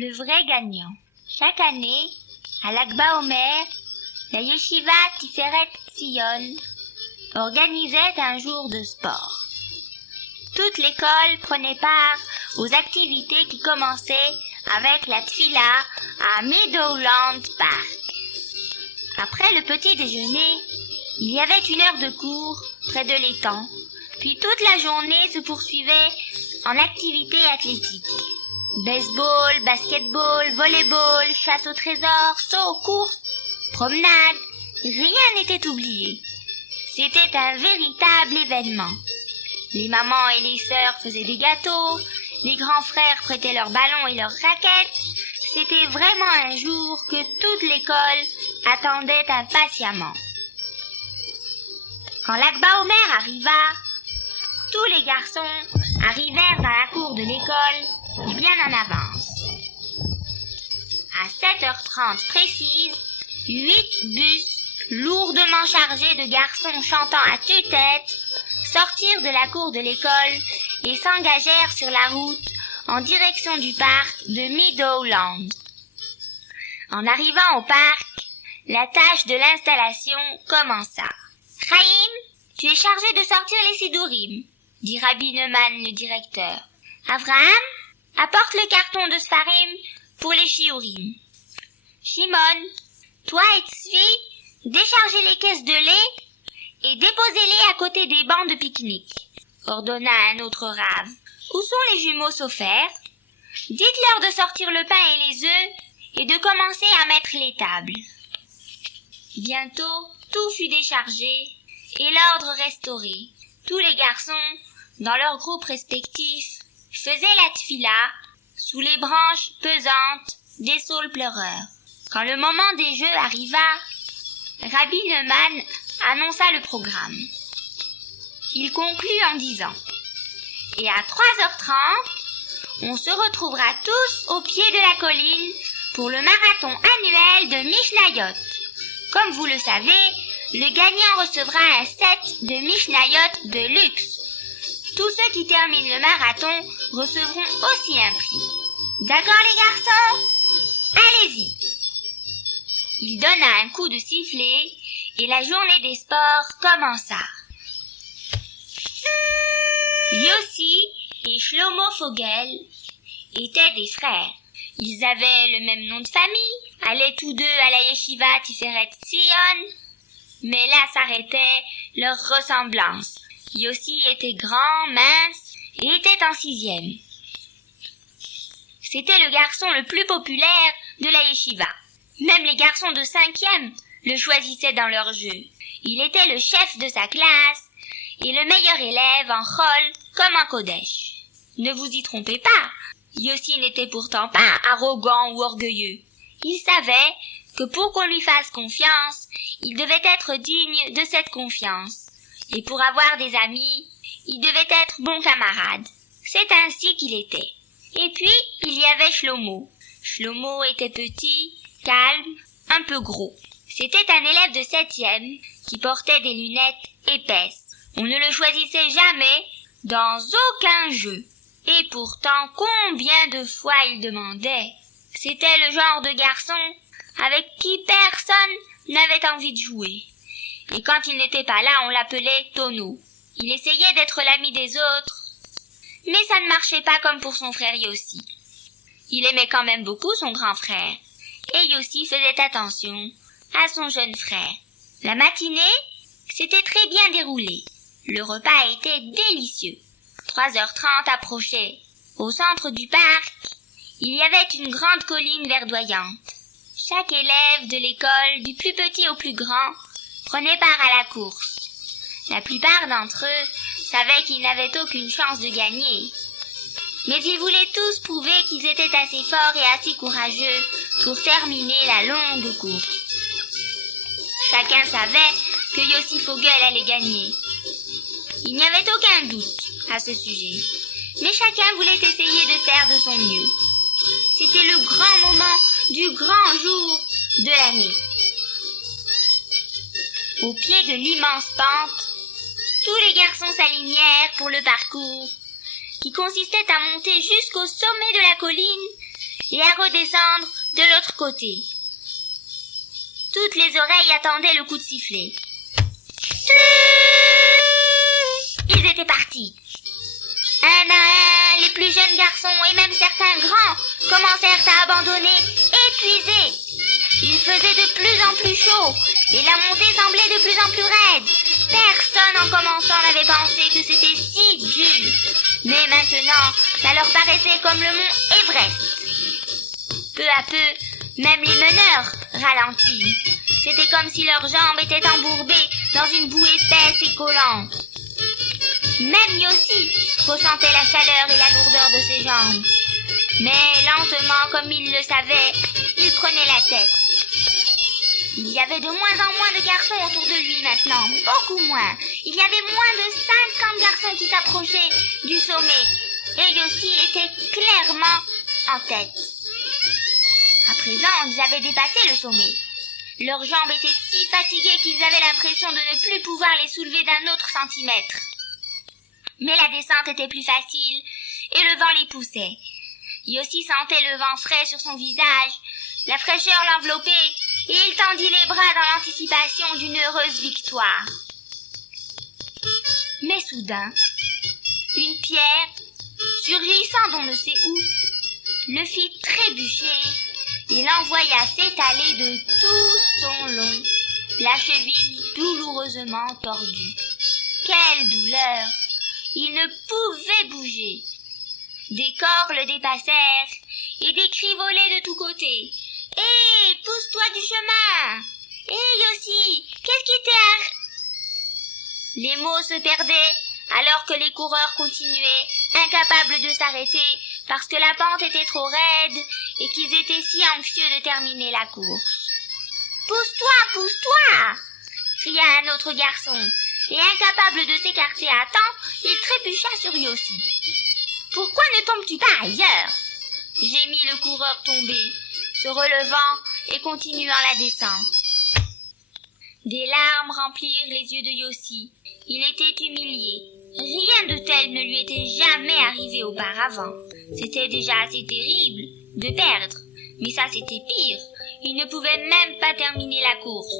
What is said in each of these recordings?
Le vrai gagnant. Chaque année, à Lag BaOmer, la Yeshiva Tiferet Zion organisait un jour de sport. Toute l'école prenait part aux activités qui commençaient avec la tfila à Meadowland Park. Après le petit déjeuner, il y avait 1 heure de cours près de l'étang, puis toute la journée se poursuivait en activités athlétiques. Baseball, basketball, volleyball, chasse au trésor, saut, course, promenade, rien n'était oublié. C'était un véritable événement. Les mamans et les sœurs faisaient des gâteaux, les grands frères prêtaient leurs ballons et leurs raquettes. C'était vraiment un jour que toute l'école attendait impatiemment. Quand Lag BaOmer arriva, tous les garçons arrivèrent dans la cour de l'école bien en avance. À 7h30 précise, 8 bus lourdement chargés de garçons chantant à tue-tête sortirent de la cour de l'école et s'engagèrent sur la route en direction du parc de Meadowland. En arrivant au parc, la tâche de l'installation commença. « Chaim, tu es chargé de sortir les sidourim, » dit Rabbi Neumann, le directeur. « Avraham, apporte le carton de Sfarim pour les shiurim. Shimon, toi et Tzvi, déchargez les caisses de lait et déposez-les à côté des bancs de pique-nique, » ordonna un autre rave. « Où sont les jumeaux Sofer? Dites-leur de sortir le pain et les œufs et de commencer à mettre les tables. » Bientôt, tout fut déchargé et l'ordre restauré. Tous les garçons, dans leurs groupes respectifs, faisaient la tfila sous les branches pesantes des saules pleureurs. Quand le moment des jeux arriva, Rabbi Neumann annonça le programme. Il conclut en disant « Et à 3h30, on se retrouvera tous au pied de la colline pour le marathon annuel de Mishnayot. Comme vous le savez, le gagnant recevra un set de Mishnayot de luxe. Tous ceux qui terminent le marathon recevront aussi un prix. D'accord les garçons? Allez-y !» Il donna un coup de sifflet et la journée des sports commença. Yossi et Shlomo Fogel étaient des frères. Ils avaient le même nom de famille, allaient tous deux à la Yeshiva Tiferet Zion, mais là s'arrêtait leur ressemblance. Yossi était grand, mince et était en 6e. C'était le garçon le plus populaire de la Yeshiva. Même les garçons de 5e le choisissaient dans leur jeu. Il était le chef de sa classe et le meilleur élève en Chol comme en Kodesh. Ne vous y trompez pas, Yossi n'était pourtant pas arrogant ou orgueilleux. Il savait que pour qu'on lui fasse confiance, il devait être digne de cette confiance. Et pour avoir des amis, il devait être bon camarade. C'est ainsi qu'il était. Et puis, il y avait Shlomo. Shlomo était petit, calme, un peu gros. C'était un élève de 7e qui portait des lunettes épaisses. On ne le choisissait jamais dans aucun jeu. Et pourtant, combien de fois il demandait. C'était le genre de garçon avec qui personne n'avait envie de jouer. Et quand il n'était pas là, on l'appelait Tono. Il essayait d'être l'ami des autres, mais ça ne marchait pas comme pour son frère Yossi. Il aimait quand même beaucoup son grand frère, et Yossi faisait attention à son jeune frère. La matinée s'était très bien déroulée. Le repas était délicieux. 3h30 approchait. Au centre du parc, il y avait une grande colline verdoyante. Chaque élève de l'école, du plus petit au plus grand, prenait part à la course. La plupart d'entre eux savaient qu'ils n'avaient aucune chance de gagner. Mais ils voulaient tous prouver qu'ils étaient assez forts et assez courageux pour terminer la longue course. Chacun savait que Yossi Fogel allait gagner. Il n'y avait aucun doute à ce sujet, mais chacun voulait essayer de faire de son mieux. C'était le grand moment du grand jour de l'année. Au pied de l'immense pente, tous les garçons s'alignèrent pour le parcours, qui consistait à monter jusqu'au sommet de la colline et à redescendre de l'autre côté. Toutes les oreilles attendaient le coup de sifflet. Ils étaient partis. Un à un, les plus jeunes garçons et même certains grands commencèrent à abandonner, épuisés. Il faisait de plus en plus chaud et la montée semblait de plus en plus raide. Personne en commençant n'avait pensé que c'était si dur. Mais maintenant, ça leur paraissait comme le mont Everest. Peu à peu, même les meneurs ralentirent. C'était comme si leurs jambes étaient embourbées dans une boue épaisse et collante. Même Yossi ressentait la chaleur et la lourdeur de ses jambes. Mais lentement, comme il le savait, il prenait la tête. Il y avait de moins en moins de garçons autour de lui maintenant, beaucoup moins. Il y avait moins de 50 garçons qui s'approchaient du sommet. Et Yossi était clairement en tête. À présent, ils avaient dépassé le sommet. Leurs jambes étaient si fatiguées qu'ils avaient l'impression de ne plus pouvoir les soulever d'un autre centimètre. Mais la descente était plus facile et le vent les poussait. Yossi sentait le vent frais sur son visage, la fraîcheur l'enveloppait et il tendit les bras dans l'anticipation d'une heureuse victoire. Mais soudain, une pierre, surgissant d'on ne sait où, le fit trébucher et l'envoya s'étaler de tout son long, la cheville douloureusement tordue. Quelle douleur! Il ne pouvait bouger. Des corps le dépassèrent et des cris volaient de tous côtés. « Hé, pousse-toi du chemin! Hé, Yossi, qu'est-ce qui t'est Les mots se perdaient alors que les coureurs continuaient, incapables de s'arrêter parce que la pente était trop raide et qu'ils étaient si anxieux de terminer la course. « Pousse-toi, pousse-toi !» cria un autre garçon. Et incapable de s'écarter à temps, il trébucha sur Yossi. « Pourquoi ne tombes-tu pas ailleurs ?» gémit le coureur tombé, se relevant et continuant la descente. Des larmes remplirent les yeux de Yossi. Il était humilié. Rien de tel ne lui était jamais arrivé auparavant. C'était déjà assez terrible de perdre, mais ça c'était pire. Il ne pouvait même pas terminer la course.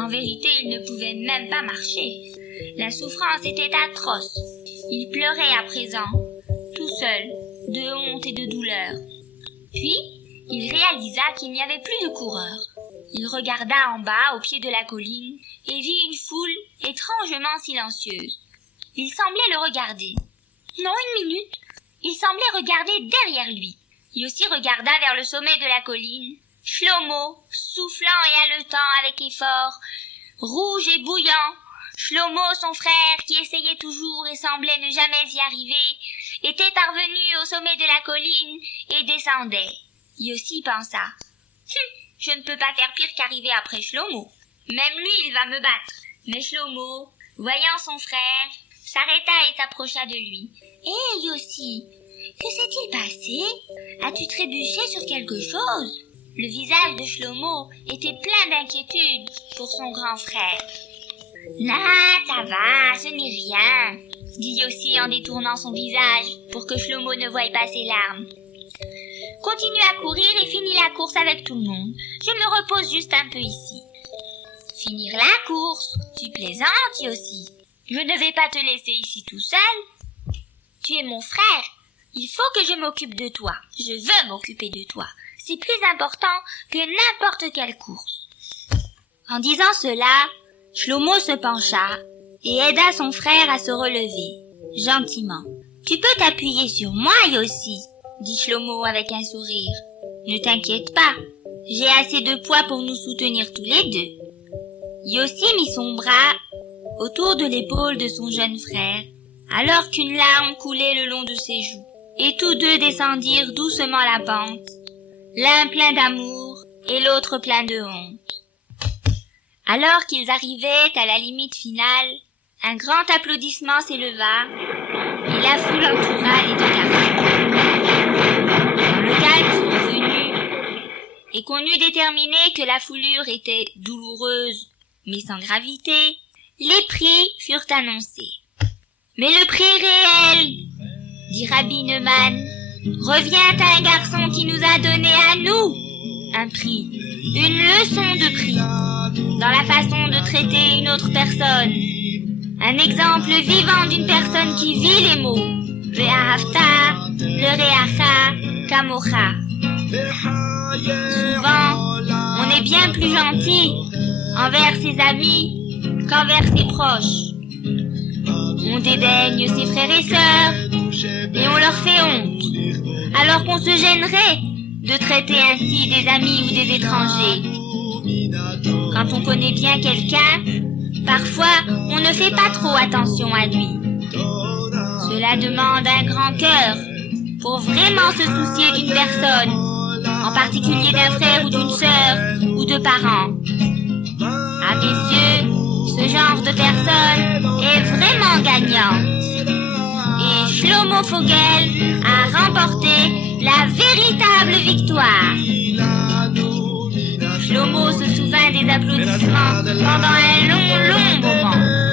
En vérité, il ne pouvait même pas marcher. La souffrance était atroce. Il pleurait à présent, tout seul, de honte et de douleur. Puis, il réalisa qu'il n'y avait plus de coureurs. Il regarda en bas, au pied de la colline, et vit une foule étrangement silencieuse. Il semblait le regarder. Non, une minute. Il semblait regarder derrière lui. Yossi regarda vers le sommet de la colline. Shlomo, soufflant et haletant avec effort, rouge et bouillant. Shlomo, son frère, qui essayait toujours et semblait ne jamais y arriver, était parvenu au sommet de la colline et descendait. Yossi pensa, « Je ne peux pas faire pire qu'arriver après Shlomo. Même lui, il va me battre. » Mais Shlomo, voyant son frère, s'arrêta et s'approcha de lui. « Hé, Yossi, que s'est-il passé? As-tu trébuché sur quelque chose ?» Le visage de Shlomo était plein d'inquiétude pour son grand frère. « Non, ça va, ce n'est rien, » dit Yossi en détournant son visage pour que Shlomo ne voie pas ses larmes. « Continue à courir et finis la course avec tout le monde. Je me repose juste un peu ici. »« Finir la course? Tu plaisantes, Yossi. Je ne vais pas te laisser ici tout seul. Tu es mon frère. Il faut que je m'occupe de toi. Je veux m'occuper de toi. C'est plus important que n'importe quelle course. » En disant cela, Shlomo se pencha et aida son frère à se relever, gentiment. « Tu peux t'appuyer sur moi, Yossi, » dit Shlomo avec un sourire. « Ne t'inquiète pas, j'ai assez de poids pour nous soutenir tous les deux. » Yossi mit son bras autour de l'épaule de son jeune frère, alors qu'une larme coulait le long de ses joues, et tous deux descendirent doucement la pente, l'un plein d'amour et l'autre plein de honte. Alors qu'ils arrivaient à la limite finale, un grand applaudissement s'éleva et la foule entoura les deux garçons. Quand le calme fut revenu et qu'on eut déterminé que la foulure était douloureuse mais sans gravité, les prix furent annoncés. « Mais le prix réel, dit Rabbi Neumann, revient à un garçon qui nous a donné à nous un prix, une leçon de prix, dans la façon de traiter une autre personne. Un exemple vivant d'une personne qui vit les mots. Ve'ahavta l'oreacha kamocha. Souvent, on est bien plus gentil envers ses amis qu'envers ses proches. On dédaigne ses frères et sœurs et on leur fait honte, alors qu'on se gênerait de traiter ainsi des amis ou des étrangers. Quand on connaît bien quelqu'un, parfois on ne fait pas trop attention à lui. Cela demande un grand cœur pour vraiment se soucier d'une personne, en particulier d'un frère ou d'une sœur ou de parents. À mes yeux, ce genre de personne est vraiment gagnante. Et Shlomo Vogel a remporté la véritable victoire. Shlomo se souvint des applaudissements pendant un long moment.